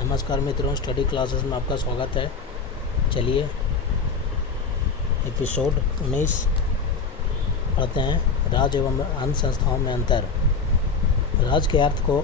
नमस्कार मित्रों, study classes में आपका स्वागत है। चलिए एपिसोड 19 पढ़ते हैं। राज्य एवं अन्य संस्थाओं में अंतर। राज्य के अर्थ को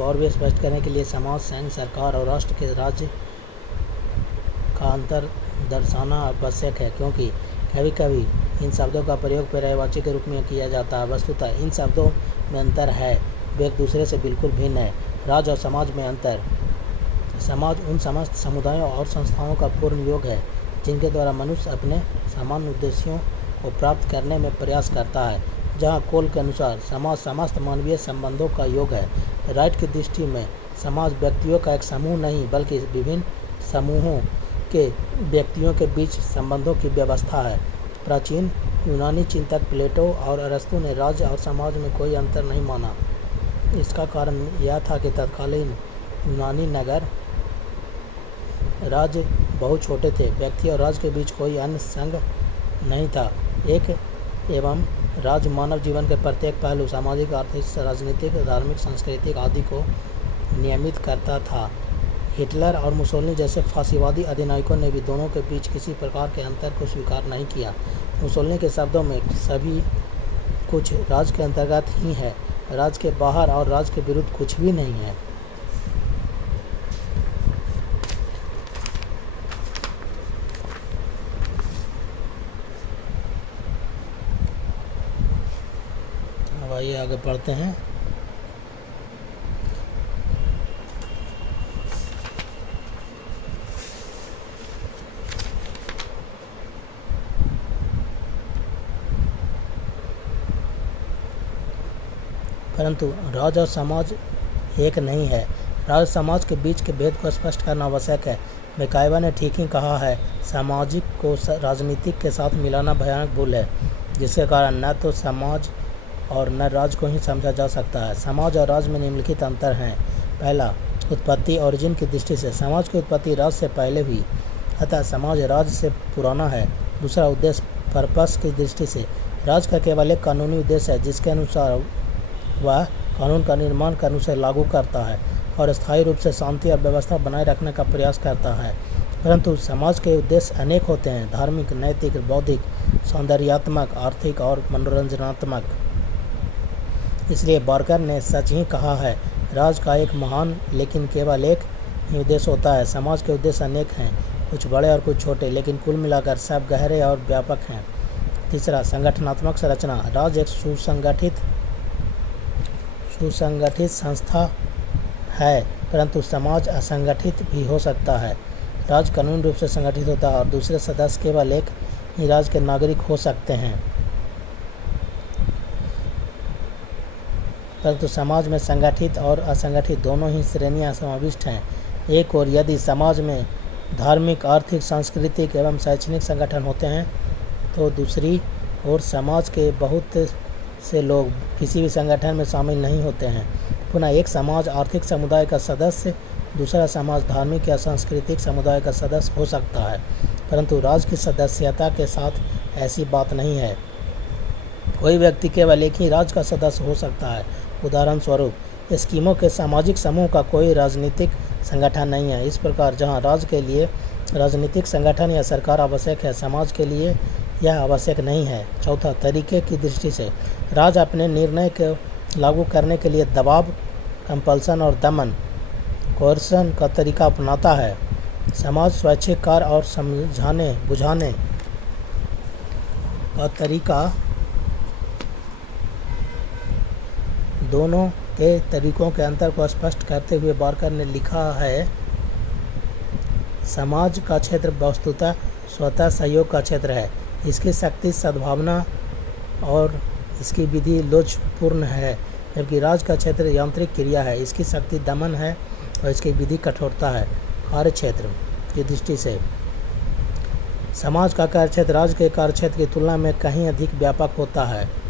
और भी स्पष्ट करने के लिए समाज, संघ, सरकार और राष्ट्र के राज्य का अंतर दर्शाना आवश्यक है, क्योंकि कभी कभी इन शब्दों का प्रयोग पर्यायवाची के रूप में किया जाता है। वस्तुतः इन शब्दों में अंतर है, वे एक दूसरे से बिल्कुल भिन्न है। राज्य और समाज में अंतर। समाज उन समस्त समुदायों और संस्थाओं का पूर्ण योग है जिनके द्वारा मनुष्य अपने सामान्य उद्देश्यों को प्राप्त करने में प्रयास करता है। जहाँ कोल के अनुसार समाज समस्त मानवीय संबंधों का योग है। राइट की दृष्टि में समाज व्यक्तियों का एक समूह नहीं, बल्कि विभिन्न समूहों के व्यक्तियों के बीच संबंधों की व्यवस्था है। प्राचीन यूनानी चिंतक प्लेटो और अरस्तु ने राज्य और समाज में कोई अंतर नहीं माना। इसका कारण यह था कि तत्कालीन यूनानी नगर राज्य बहुत छोटे थे। व्यक्ति और राज्य के बीच कोई अन्य संघ नहीं था। एक एवं राज्य मानव जीवन के प्रत्येक पहलू, सामाजिक, आर्थिक, राजनीतिक, धार्मिक, सांस्कृतिक आदि को नियमित करता था। हिटलर और मुसोलिनी जैसे फांसीवादी अधिनायकों ने भी दोनों के बीच किसी प्रकार के अंतर को स्वीकार नहीं किया। मुसोलिनी के शब्दों में सभी कुछ राज्य के अंतर्गत ही है, राज्य के बाहर और राज्य के विरुद्ध कुछ भी नहीं है। अब आइए आगे पढ़ते हैं। परंतु राज्य और समाज एक नहीं है। राज्य समाज के बीच के भेद को स्पष्ट करना आवश्यक है। मैकाइवर ने ठीक ही कहा है, सामाजिक को राजनीतिक के साथ मिलाना भयानक भूल है, जिसके कारण न तो समाज और न राज्य को ही समझा जा सकता है। समाज और राज्य में निम्नलिखित अंतर हैं। पहला, उत्पत्ति ओरिजिन की दृष्टि से समाज की उत्पत्ति राज्य से पहले हुई, अतः समाज राज्य से पुराना है। दूसरा, उद्देश्य पर्पस की दृष्टि से राज्य का केवल एक कानूनी उद्देश्य है, जिसके अनुसार वह कानून का निर्माण कर उसे लागू करता है और स्थायी रूप से शांति और व्यवस्था बनाए रखने का प्रयास करता है। परंतु समाज के उद्देश्य अनेक होते हैं, धार्मिक, नैतिक, बौद्धिक, सौंदर्यात्मक, आर्थिक और मनोरंजनात्मक। इसलिए बार्कर ने सच ही कहा है, राज्य का एक महान लेकिन केवल एक ही उद्देश्य होता है। समाज के उद्देश्य अनेक हैं, कुछ बड़े और कुछ छोटे, लेकिन कुल मिलाकर सब गहरे और व्यापक हैं। तीसरा, संगठनात्मक संरचना। राज्य एक सुसंगठित संस्था है, परंतु समाज असंगठित भी हो सकता है। राज्य कानूनी रूप से संगठित होता है और दूसरे सदस्य केवल एक ही राज्य के नागरिक हो सकते हैं, परंतु समाज में संगठित और असंगठित दोनों ही श्रेणियां समाविष्ट हैं। एक और यदि समाज में धार्मिक, आर्थिक, सांस्कृतिक एवं शैक्षणिक संगठन होते हैं, तो दूसरी ओर समाज के बहुत से लोग किसी भी संगठन में शामिल नहीं होते हैं। पुनः एक समाज आर्थिक समुदाय का सदस्य, दूसरा समाज धार्मिक या सांस्कृतिक समुदाय का सदस्य हो सकता है, परंतु राज्य की सदस्यता के साथ ऐसी बात नहीं है। कोई व्यक्ति केवल एक ही राज्य का सदस्य हो सकता है। उदाहरण स्वरूप, एस्किमो के सामाजिक समूह का कोई राजनीतिक संगठन नहीं है। इस प्रकार जहाँ राज्य के लिए राजनीतिक संगठन या सरकार आवश्यक है, समाज के लिए यह आवश्यक नहीं है। चौथा, तरीके की दृष्टि से राज्य अपने निर्णय को लागू करने के लिए दबाव, कंपल्सन और दमन, कोर्सन का तरीका अपनाता है। समाज स्वैच्छिक कार्य और समझाने बुझाने का तरीका, दोनों के तरीकों के अंतर को स्पष्ट करते हुए बार्कर ने लिखा है, समाज का क्षेत्र वस्तुतः स्वतः सहयोग का क्षेत्र है। इसकी शक्ति सद्भावना और इसकी विधि लोचपूर्ण है, जबकि राज्य का क्षेत्र यांत्रिक क्रिया है। इसकी शक्ति दमन है और इसकी विधि कठोरता है। कार्य क्षेत्र की दृष्टि से समाज का कार्य क्षेत्र राज्य के कार्य क्षेत्र की तुलना में कहीं अधिक व्यापक होता है।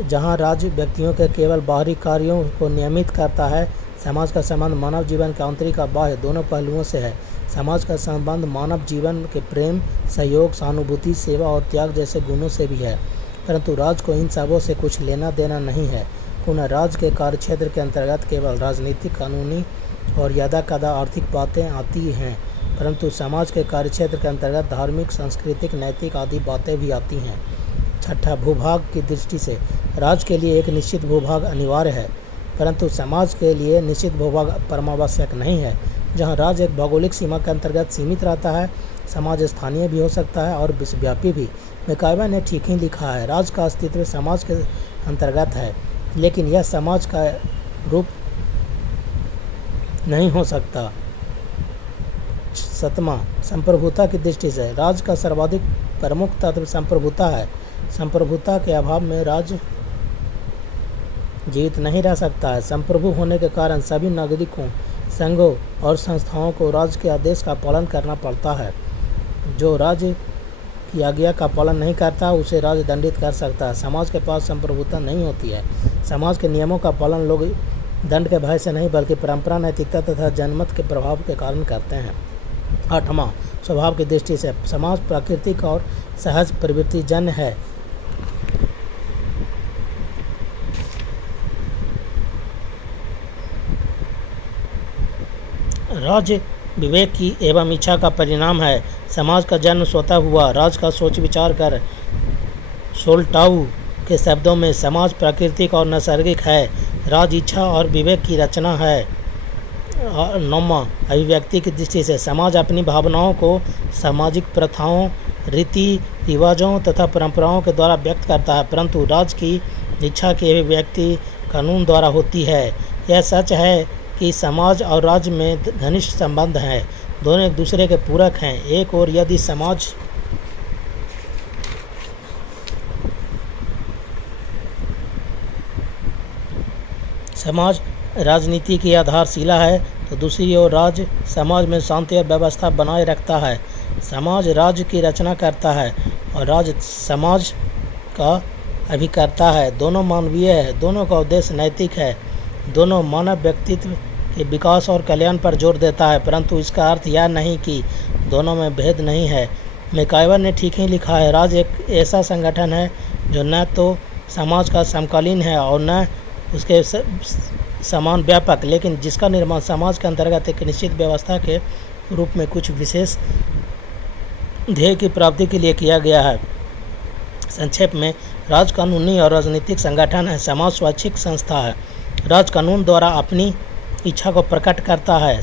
जहां राज्य व्यक्तियों के केवल बाहरी कार्यों को नियमित करता है, समाज का संबंध मानव जीवन के आंतरिक और बाह्य दोनों पहलुओं से है। समाज का संबंध मानव जीवन के प्रेम, सहयोग, सहानुभूति, सेवा और त्याग जैसे गुणों से भी है। परंतु राज्य को इन सबों से कुछ लेना देना नहीं है। पुनः राज्य के कार्यक्षेत्र के अंतर्गत केवल राजनीतिक, कानूनी और यदा कदा आर्थिक बातें आती हैं, परंतु समाज के कार्यक्षेत्र के अंतर्गत धार्मिक, सांस्कृतिक, नैतिक आदि बातें भी आती हैं। छठा, भूभाग की दृष्टि से राज्य के लिए एक निश्चित भूभाग अनिवार्य है, परंतु समाज के लिए निश्चित भूभाग परमावश्यक नहीं है। जहाँ राज्य एक भौगोलिक सीमा के अंतर्गत सीमित रहता है, समाज स्थानीय भी हो सकता है और विश्वव्यापी भी। मैकाइवर ने ठीक ही लिखा है, राज्य का अस्तित्व समाज के अंतर्गत है, लेकिन यह समाज का रूप नहीं हो सकता। सतमा, संप्रभुता की दृष्टि से राज्य का सर्वाधिक प्रमुख तत्व संप्रभुता है। संप्रभुता के अभाव में राज्य जीवित नहीं रह सकता है। संप्रभु होने के कारण सभी नागरिकों, संघों और संस्थाओं को राज्य के आदेश का पालन करना पड़ता है। जो राज्य की आज्ञा का पालन नहीं करता उसे राज्य दंडित कर सकता है। समाज के पास संप्रभुता नहीं होती है। समाज के नियमों का पालन लोग दंड के भय से नहीं बल्कि परंपरा, नैतिकता तथा जनमत के प्रभाव के कारण करते हैं। आठवां, स्वभाव की दृष्टि से समाज प्राकृतिक और सहज प्रवृत्ति जन्य है। राज्य विवेक की एवं इच्छा का परिणाम है। समाज का जन्म स्वतः हुआ। राज्य का सोच विचार कर सोल्टाऊ के शब्दों में समाज प्राकृतिक और नैसर्गिक है। राज्य इच्छा और विवेक की रचना है। नौवां, अभिव्यक्ति की दृष्टि से समाज अपनी भावनाओं को सामाजिक प्रथाओं, रीति रिवाजों तथा परंपराओं के द्वारा व्यक्त करता है, परंतु राज्य की इच्छा की अभिव्यक्ति कानून द्वारा होती है। यह सच है कि समाज और राज्य में घनिष्ठ संबंध है, दोनों एक दूसरे के पूरक हैं। एक और यदि समाज राजनीति की आधारशिला है, तो दूसरी ओर राज्य समाज में शांति और व्यवस्था बनाए रखता है। समाज राज्य की रचना करता है और राज्य समाज का अभिकर्ता है। दोनों मानवीय है, दोनों का उद्देश्य नैतिक है, दोनों मानव व्यक्तित्व के विकास और कल्याण पर जोर देता है, परंतु इसका अर्थ यह नहीं कि दोनों में भेद नहीं है। मैकाइवर ने ठीक ही लिखा है, राज्य एक ऐसा संगठन है जो न तो समाज का समकालीन है और न उसके समान व्यापक, लेकिन जिसका निर्माण समाज के अंतर्गत एक निश्चित व्यवस्था के रूप में कुछ विशेष ध्येय की प्राप्ति के लिए किया गया है। संक्षेप में, राज्य कानूनी और राजनीतिक संगठन है, समाज स्वैच्छिक संस्था है। राज्य कानून द्वारा अपनी इच्छा को प्रकट करता है,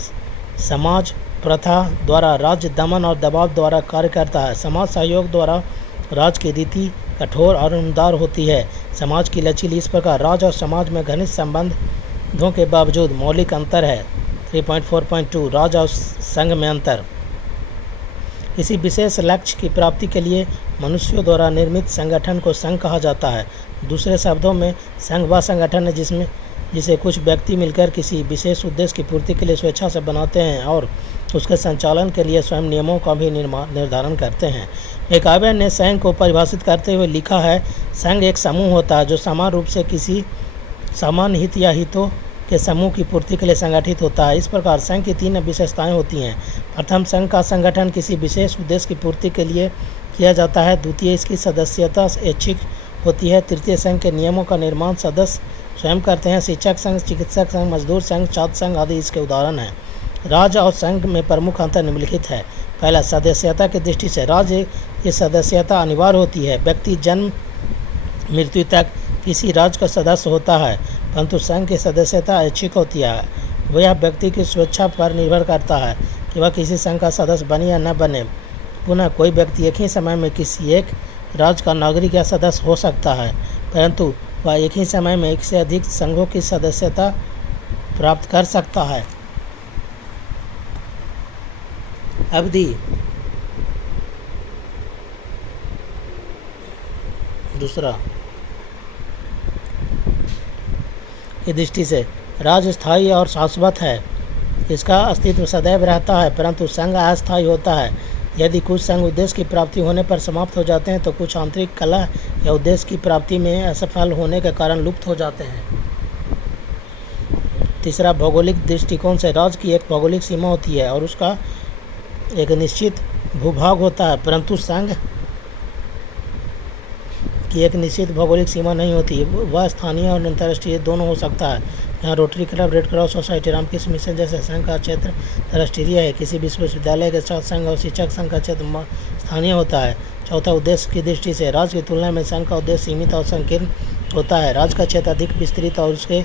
समाज प्रथा द्वारा राज्य दमन और दबाव द्वारा कार्य करता है। समाज सहयोग द्वारा राज्य की रीति कठोर और उदार होती है। समाज की लचीली इस प्रकार राज्य और समाज में घनिष्ठ संबंधों के बावजूद मौलिक अंतर है। 3.4.2 राज्य और संघ में अंतर। किसी विशेष लक्ष्य की प्राप्ति के लिए मनुष्यों द्वारा निर्मित संगठन को संघ कहा जाता है। दूसरे शब्दों में, संघ वह संगठन है जिसे कुछ व्यक्ति मिलकर किसी विशेष उद्देश्य की पूर्ति के लिए स्वेच्छा से बनाते हैं और उसके संचालन के लिए स्वयं नियमों का भी निर्धारण करते हैं। मैकाइवर ने संघ को परिभाषित करते हुए लिखा है, संघ एक समूह होता है जो समान रूप से किसी समान हित या हितों के समूह की पूर्ति के लिए संगठित होता है। इस प्रकार संघ की 3 विशेषताएं होती हैं। प्रथम, संघ का संगठन किसी विशेष उद्देश्य की पूर्ति के लिए किया जाता है। द्वितीय, इसकी सदस्यता ऐच्छिक होती है। तृतीय, संघ के नियमों का निर्माण सदस्य स्वयं करते हैं। शिक्षक संघ, चिकित्सक संघ, मजदूर संघ, छात्र संघ आदि इसके उदाहरण हैं। राज्य और संघ में प्रमुख अंतर निम्नलिखित है। पहला, सदस्यता की दृष्टि से राज्य की सदस्यता अनिवार्य होती है। व्यक्ति जन्म मृत्यु तक किसी राज्य का सदस्य होता है, परंतु संघ की सदस्यता ऐच्छिक होती है। वह व्यक्ति की स्वेच्छा पर निर्भर करता है कि वह किसी संघ का सदस्य बने या न बने। पुनः कोई व्यक्ति एक ही समय में किसी एक राज्य का नागरिक या सदस्य हो सकता है, परंतु वह एक ही समय में एक से अधिक संघों की सदस्यता प्राप्त कर सकता है। अवधि। दूसरा, की दृष्टि से राज्य स्थायी और शाश्वत है, इसका अस्तित्व सदैव रहता है, परंतु संघ अस्थायी होता है। यदि कुछ संघ उद्देश्य की प्राप्ति होने पर समाप्त हो जाते हैं तो कुछ आंतरिक कला या उद्देश्य की प्राप्ति में असफल होने के कारण लुप्त हो जाते हैं। तीसरा, भौगोलिक दृष्टिकोण से राज्य की एक भौगोलिक सीमा होती है और उसका एक निश्चित भूभाग होता है, परंतु संघ की एक निश्चित भौगोलिक सीमा नहीं होती, वह स्थानीय और अंतर्राष्ट्रीय दोनों हो सकता है। यहाँ Rotary Club, Red Cross Society, Ramakrishna Mission जैसे संघ का क्षेत्र राष्ट्रीय है। किसी विश्वविद्यालय के साथ संघ और शिक्षक संघ का क्षेत्र स्थानीय होता है। चौथा, उद्देश्य की दृष्टि से राज्य की तुलना में संघ का उद्देश्य सीमित और संकीर्ण होता है। राज्य का क्षेत्र अधिक विस्तृत और उसके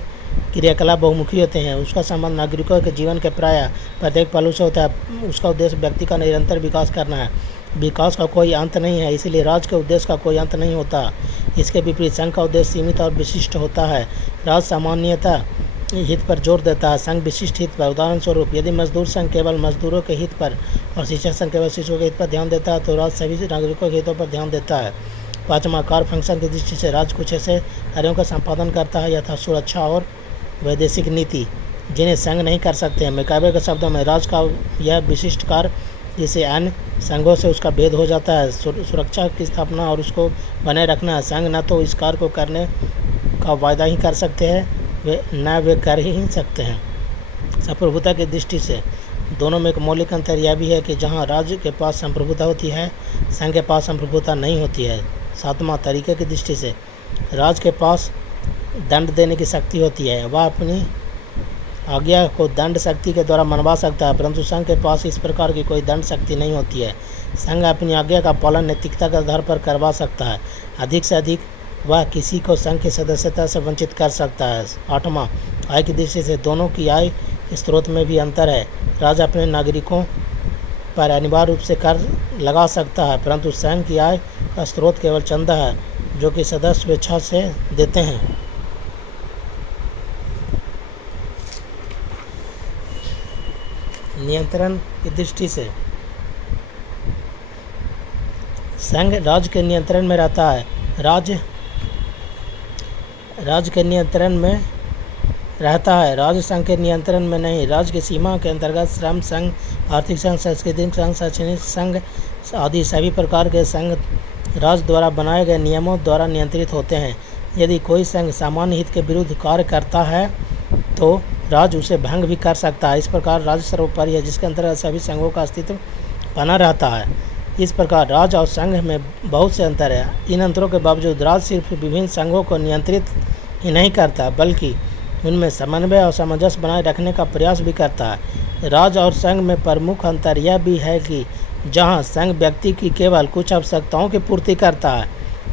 क्रियाकलाप बहुमुखी होते हैं। उसका संबंध नागरिकों के जीवन के प्राय प्रत्येक पहलू से होता है। उसका उद्देश्य व्यक्ति का निरंतर विकास करना है। विकास का कोई अंत नहीं है, इसलिए राज्य के उद्देश्य का कोई अंत नहीं होता। इसके विपरीत संघ का उद्देश्य सीमित और विशिष्ट होता है। राज्य सामान्यता हित पर जोर देता है, संघ विशिष्ट हित पर। उदाहरण स्वरूप, यदि मजदूर संघ केवल मजदूरों के हित पर और शिक्षक संघ केवल शिक्षकों के हित पर ध्यान देता है, तो राज्य सभी नागरिकों के हितों पर ध्यान देता है। पाँचवां, कार्य फंक्शन की दृष्टि से राज्य कुछ ऐसे कार्यों का संपादन करता है, यथा सुरक्षा और वैदेशिक नीति, जिन्हें संघ नहीं कर सकते हैं। मैकाइवर के शब्दों में, राज्य का यह विशिष्ट कार्य जिसे अन्य संघों से उसका भेद हो जाता है, सुरक्षा की स्थापना और उसको बनाए रखना है। संघ न तो इस कार्य को करने का वायदा ही कर सकते हैं, वे कर ही सकते हैं। संप्रभुता की दृष्टि से दोनों में एक मौलिक अंतर यह भी है कि जहाँ राज्य के पास संप्रभुता होती है, संघ के पास संप्रभुता नहीं होती है। सातवां, तरीके की दृष्टि से राज्य के पास दंड देने की शक्ति होती है, वह अपनी आज्ञा को दंड शक्ति के द्वारा मनवा सकता है, परंतु संघ के पास इस प्रकार की कोई दंड शक्ति नहीं होती है। संघ अपनी आज्ञा का पालन नैतिकता के आधार पर करवा सकता है, अधिक से अधिक वह किसी को संघ की सदस्यता से वंचित कर सकता है। आठवां, आय की दृष्टि से दोनों की आय के स्रोत में भी अंतर है। राज्य अपने नागरिकों पर अनिवार्य रूप से कर लगा सकता है, परंतु संघ की आय का स्रोत केवल चंदा है, जो कि सदस्य स्वेच्छा से देते हैं। नियंत्रण की दृष्टि से संघ राज्य के नियंत्रण में रहता है। राज्य के नियंत्रण में रहता है, राज्य संघ के नियंत्रण में नहीं। राज्य की सीमा के अंतर्गत श्रम संघ, आर्थिक संघ, सांस्कृतिक संघ, शैक्षणिक संघ आदि सभी प्रकार के संघ राज्य द्वारा बनाए गए नियमों द्वारा नियंत्रित होते हैं। यदि कोई संघ सामान्य हित के विरुद्ध कार्य करता है तो राज्य उसे भंग भी कर सकता है। इस प्रकार राज्य सर्वोपरि है, जिसके अंतर्गत सभी संघों का अस्तित्व बना रहता है। इस प्रकार राज्य और संघ में बहुत से अंतर है। इन अंतरों के बावजूद राज्य सिर्फ विभिन्न संघों को नियंत्रित ही नहीं करता, बल्कि उनमें समन्वय और सामंजस्य बनाए रखने का प्रयास भी करता है। राज्य और संघ में प्रमुख अंतर यह भी है कि जहाँ संघ व्यक्ति की केवल कुछ आवश्यकताओं की पूर्ति करता है,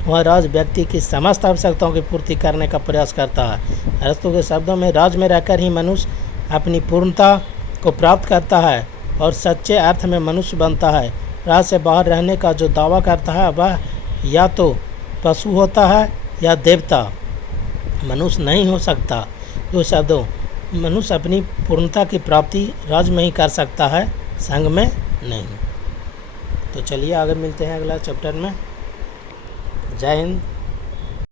वह राज्य व्यक्ति की समस्त आवश्यकताओं की पूर्ति करने का प्रयास करता है। अरस्तु के शब्दों में, राज्य में रहकर ही मनुष्य अपनी पूर्णता को प्राप्त करता है और सच्चे अर्थ में मनुष्य बनता है। राज्य से बाहर रहने का जो दावा करता है, वह या तो पशु होता है या देवता, मनुष्य नहीं हो सकता। दो शब्दों, मनुष्य अपनी पूर्णता की प्राप्ति राज्य में ही कर सकता है, संघ में नहीं। तो चलिए आगे मिलते हैं अगला चैप्टर में। जय हिंद।